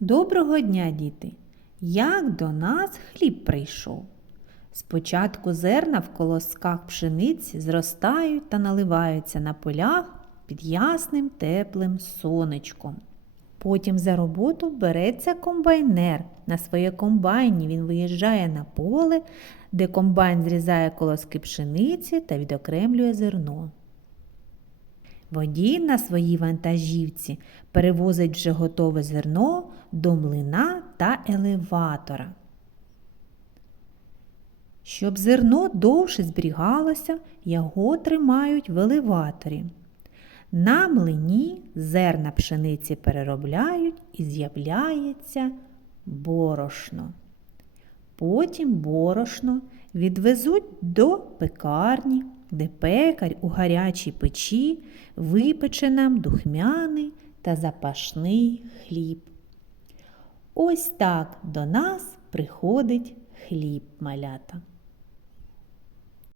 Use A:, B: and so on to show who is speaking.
A: Доброго дня, діти! Як до нас хліб прийшов? Спочатку зерна в колосках пшениці зростають та наливаються на полях під ясним теплим сонечком. Потім за роботу береться комбайнер. На своє комбайні він виїжджає на поле, де комбайн зрізає колоски пшениці та відокремлює зерно. Водій на своїй вантажівці перевозить вже готове зерно до млина та елеватора. Щоб зерно довше зберігалося, його тримають в елеваторі. На млині зерна пшениці переробляють і з'являється борошно. Потім борошно відвезуть до пекарні, де пекар у гарячій печі випече нам духмяний та запашний хліб. Ось так до нас приходить хліб малята.